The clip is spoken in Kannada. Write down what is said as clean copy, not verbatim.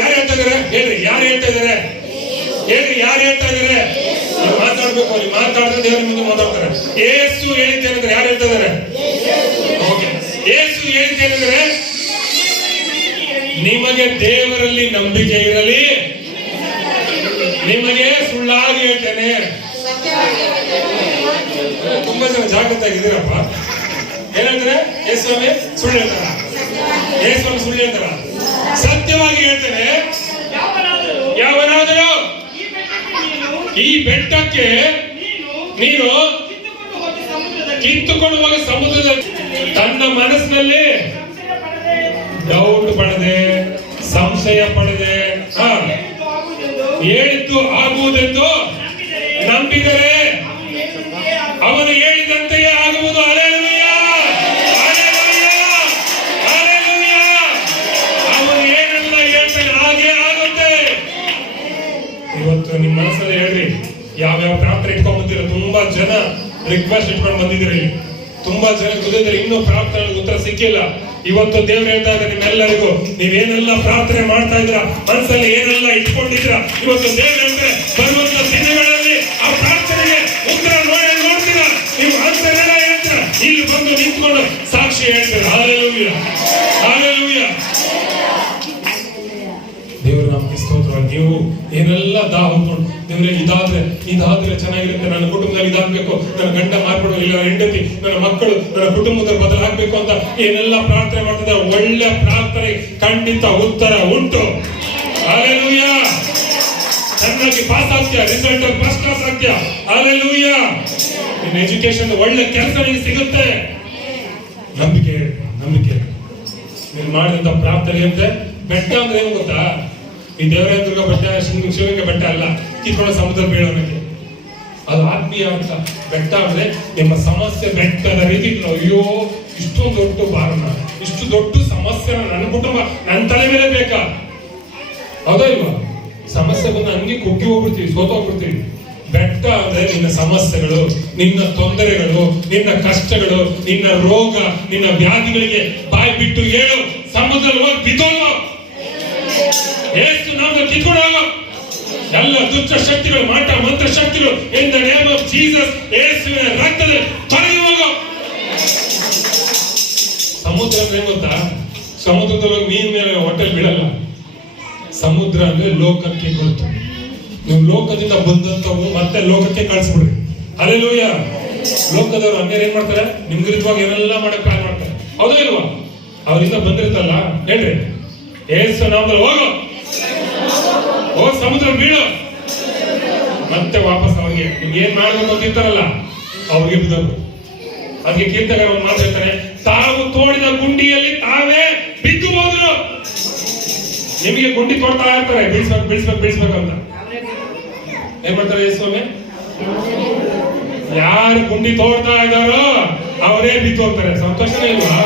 ಯಾರು ಹೇಳ್ತಾ ಇದಾರೆ ಹೇಳ್ರಿ? ಯಾರು ಹೇಳ್ತಾ ಇದಾರೆ ಹೇಳ್ರಿ? ಯಾರು ಹೇಳ್ತಾ ಇದಾರೆ? ನೀವು ಮಾತಾಡ್ಬೇಕು. ನೀವು ಮಾತಾಡಿದ್ರೆ ದೇವರ ಮುಂದೆ ಮಾತಾಡ್ತಾರೆ. ಯೇಸು ಹೇಳಿದ್ದೇನೆಂದ್ರೆ ಯಾರು ಹೇಳ್ತಾ ಇದಾರೆ? ಓಕೆ, ಯೇಸು ಹೇಳಿದ್ದೇನೆಂದ್ರೆ ನಿಮಗೆ ದೇವರಲ್ಲಿ ನಂಬಿಕೆ ಇರಲಿ. ನಿಮಗೆ ಸುಳ್ಳಾಗಿ ಹೇಳ್ತೇನೆ. ತುಂಬಾ ಜನ ಜಾಗೃತಾಗಿದ್ದೀರಪ್ಪ. ಏನಂದ್ರೆ ಯೇಸುವೆ ಸುಳ್ಳು ಹೇಳ್ತಾರ? ಯೇಸುವನ್ನು ಸುಳ್ಳು ಹೇಳ್ತಾರ? ಸತ್ಯವಾಗಿ ಹೇಳ್ತೇನೆ, ಯಾವನಾದರೂ ಈ ಬೆಟ್ಟಕ್ಕೆ ನೀನು ಕಿತ್ತುಕೊಂಡು ಹೋಗಿ ಸಮುದ್ರದ ತನ್ನ ಮನಸ್ಸಿನಲ್ಲಿ ಡೌಟ್ ಪಡದೆ, ಸಂಶಯ ಪಡದೆ, ಹೇಳಿದ್ದು ಆಗುವುದೆಂದು ನಂಬಿದರೆ ಅವನು ಹೇಳಿದಂತೆಯೇ ಆಗುವುದು. Hallelujah, hallelujah, hallelujah. ಅವನು ಏನೆಲ್ಲ ಹೇಳ್ತಾನೆ ಹಾಗೆ ಆಗುತ್ತೆ. ಇವತ್ತು ನಿಮ್ಮ ಮನಸ್ಸಲ್ಲಿ ಹೇಳ್ರಿ, ಯಾವ್ಯಾವ ಪ್ರಾರ್ಥನೆ ಇಟ್ಕೊಂಡ್ ಬಂದಿರೋ. ತುಂಬಾ ಜನ ರಿಕ್ವೆಸ್ಟ್ ಇಟ್ಕೊಂಡು ಬಂದಿದ್ದೀರಿ. ತುಂಬಾ ಜನ ದುಡಿದ್ರೆ ಇನ್ನೂ ಪ್ರಾರ್ಥನೆ ಉತ್ತರ ಸಿಕ್ಕಿಲ್ಲ. ಇವತ್ತು ದೇವ್ರು ಹೇಳ್ತಾ ಇದ್ದಾರೆ ನಿಮ್ಮೆಲ್ಲರಿಗೂ, ನೀವೇನೆಲ್ಲ ಪ್ರಾರ್ಥನೆ ಮಾಡ್ತಾ ಇದ್ರ, ಮನಸ್ಸಲ್ಲಿ ಏನೆಲ್ಲ ಇಟ್ಕೊಂಡಿದ್ರ, ಇವತ್ತು ದೇವ್ರು ಹೇಳ್ತಾರೆ ಬರುವಂತ ದಿನಗಳಲ್ಲಿ ಆ ಪ್ರಾರ್ಥನೆಗೆ ಉತ್ತರ ನೋಡ್ತೀರಾ. ನೀವು ಅಂತನೆಲ್ಲ ಹೇಳ್ತೀರ, ಇಲ್ಲಿ ಬಂದು ನಿಂತ್ಕೊಂಡು ಸಾಕ್ಷಿ ಹೇಳ್ತೀರ. Hallelujah, hallelujah. ದೇವರು ನಮ್ಗೆ ಸ್ತೋತ್ರ. ನೀವು ಏನೆಲ್ಲ ಹೊಂದ್ಕೊಂಡು ದೇವ್ರೆ ಇದಾದ್ರೆ ಚೆನ್ನಾಗಿರುತ್ತೆ, ನನ್ನ ಕುಟುಂಬದಲ್ಲಿ ಇದಾಗಬೇಕು, ನನ್ನ ಗಂಡ ಮಾರ್ಪಡೋ, ಇಲ್ಲ ಹೆಂಡತಿ, ನನ್ನ ಮಕ್ಕಳು, ನನ್ನ ಕುಟುಂಬದಲ್ಲಿ ಬದಲಾಗಬೇಕು ಅಂತ ಏನೆಲ್ಲ ಪ್ರಾರ್ಥನೆ ಮಾಡ್ತಿದ್ದಾರೆ. ಒಳ್ಳೆ ಪ್ರಾರ್ಥನೆ ಖಂಡಿತ ಉತ್ತರ ಉಂಟು. ಹಲ್ಲೆಲೂಯಾ. ಚೆನ್ನಾಗಿ ಪಾಸ್ ಆಗ್ತೀಯ, ರಿಸಲ್ಟ್ ಫಸ್ಟ್ ಕ್ಲಾಸ್ ಆಗ್ತೀಯ. ಹಲ್ಲೆಲೂಯಾ. ನಿನ್ನ ಎಜುಕೇಶನ್ ಒಳ್ಳೆ ಕೆಲಸ ನಿಮಗೆ ಸಿಗುತ್ತೆ. ನಂಬಿಕೆ ನೀನು ಮಾಡಿದಂತ ಪ್ರಾರ್ಥನೆ ಅಂದ್ರೆ. ಬೆಟ್ಟ ಅಂದ್ರೆ ಏನು ಗೊತ್ತಾ? ಈ ದೇವರಾಯ ಬೆಟ್ಟ, ಶಿವಲಿಂಗ ಬೆಟ್ಟ ಅಲ್ಲ, ಕಿತ್ಕೊಳ್ಳೋ ಸಮುದ್ರ ಬೀಳೋನಕ್ಕೆ. ಅದು ಆತ್ಮೀಯ ಅಂತ. ಬೆಟ್ಟ ಅಂದ್ರೆ ನಿಮ್ಮ ಸಮಸ್ಯೆ ಬೆಟ್ಟದ ರೀತಿ. ಅಯ್ಯೋ, ಇಷ್ಟೊಂದು ದೊಡ್ಡ ಭಾರನ, ಇಷ್ಟು ದೊಡ್ಡ ಸಮಸ್ಯೆ ನನ್ನ ಕುಟುಂಬ ನನ್ನ ತಲೆ ಮೇಲೆ ಬೇಕಾ? ಹೌದಾ ಇಲ್ವಾ? ಸಮಸ್ಯೆ ಬಂದು ಹಂಗೆ ಕುಗ್ಗಿ ಹೋಗ್ಬಿಡ್ತೀವಿ, ಸೋತೋಗ್ಬಿಡ್ತೀವಿ. ಬೆಟ್ಟ ಅಂದ್ರೆ ನಿನ್ನ ಸಮಸ್ಯೆಗಳು, ನಿನ್ನ ತೊಂದರೆಗಳು, ನಿನ್ನ ಕಷ್ಟಗಳು, ನಿನ್ನ ರೋಗ, ನಿನ್ನ ವ್ಯಾಧಿಗಳಿಗೆ ಬಾಯಿ ಬಿಟ್ಟು ಹೇಳು. ಸಮುದ್ರದಲ್ಲಿ ಹೋಗಿ ಬಿದ್ದೋಗು. ಯೇಸು ನಾಮದಲ್ಲಿ ಕಿತ್ಕೊಂಡು ಹೋಗು. ಎಲ್ಲ ದುಷ್ಟ ಶಕ್ತಿಗಳು, ಮಾಟ ಮಂತ್ರ ಶಕ್ತಿಗಳು in the name of Jesus, ಯೇಸುವಿನ ರಕ್ತದಲ್ಲಿ ತೊಲಗಿ ಹೋಗು. ಸಮುದ್ರ ಅಂದ್ರೆ ಗೊತ್ತಾ? ಸಮುದ್ರದಲ್ಲಿ ಮೀನ್ ಮೇಲೆ ಹೊಟ್ಟೆಲ್ ಬೀಳಲ್ಲ. ಸಮುದ್ರ ಅಂದ್ರೆ ಲೋಕಕ್ಕೆ ಕೊಡ್ತು. ನೀವು ಲೋಕದಿಂದ ಬಂದಂತವು ಮತ್ತೆ ಲೋಕಕ್ಕೆ ಕಳಿಸ್ಬಿಡ್ರಿ. ಹಲ್ಲೆಲೂಯಾ. ಲೋಕದವರು ಹಂಗೆ ಏನ್ ಮಾಡ್ತಾರೆ? ನಿಮ್ ವಿರುದ್ಧವಾಗಿ ಏನೆಲ್ಲ ಮಾಡಕ್ ಪ್ಲಾನ್ ಮಾಡ್ತಾರೆ. ಹೌದಾ ಇಲ್ವಾ? ಅವರಿಂದ ಬಂದಿರ್ತಲ್ಲ, ಹೇಳ್ರಿ ಯೇಸು ನಾಮದಲ್ಲಿ ಹೋಗು, ಸಮುದ್ರ ಬೀಳು. ಮತ್ತೆ ವಾಪಸ್ ಅವ್ರಿಗೆ ನಿಮ್ಗೆ ಏನ್ ಮಾಡ್ಬೇಕು ಅಂತಿರ್ತಾರಲ್ಲ ಅವ್ರಿಗೆ ಬಿದ್ದೋದು. ಅದಕ್ಕೆ ಕೀರ್ತಕರು ಒಂದು ಮಾತು ಹೇಳ್ತಾರೆ, ತಾವು ತೋಡಿದ ಗುಂಡಿಯಲ್ಲಿ ತಾವೇ ಬಿದ್ದು ಹೋದ್ರು. ನಿಮಗೆ ಗುಂಡಿ ತೋಡ್ತಾ ಇರ್ತಾರೆ, ಬೀಳ್ಸ್ಬೇಕಂತ. ಏನ್ ಮಾಡ್ತಾರೆ ಯೇಸುವೆ? ಯಾರು ಗುಂಡಿ ತೋಡ್ತಾ ಇದ್ದಾರೋ ಅವರೇ ಬಿದ್ದು ಹೋಗ್ತಾರೆ. ಸಂತೋಷನೇ ಇಲ್ವಾ?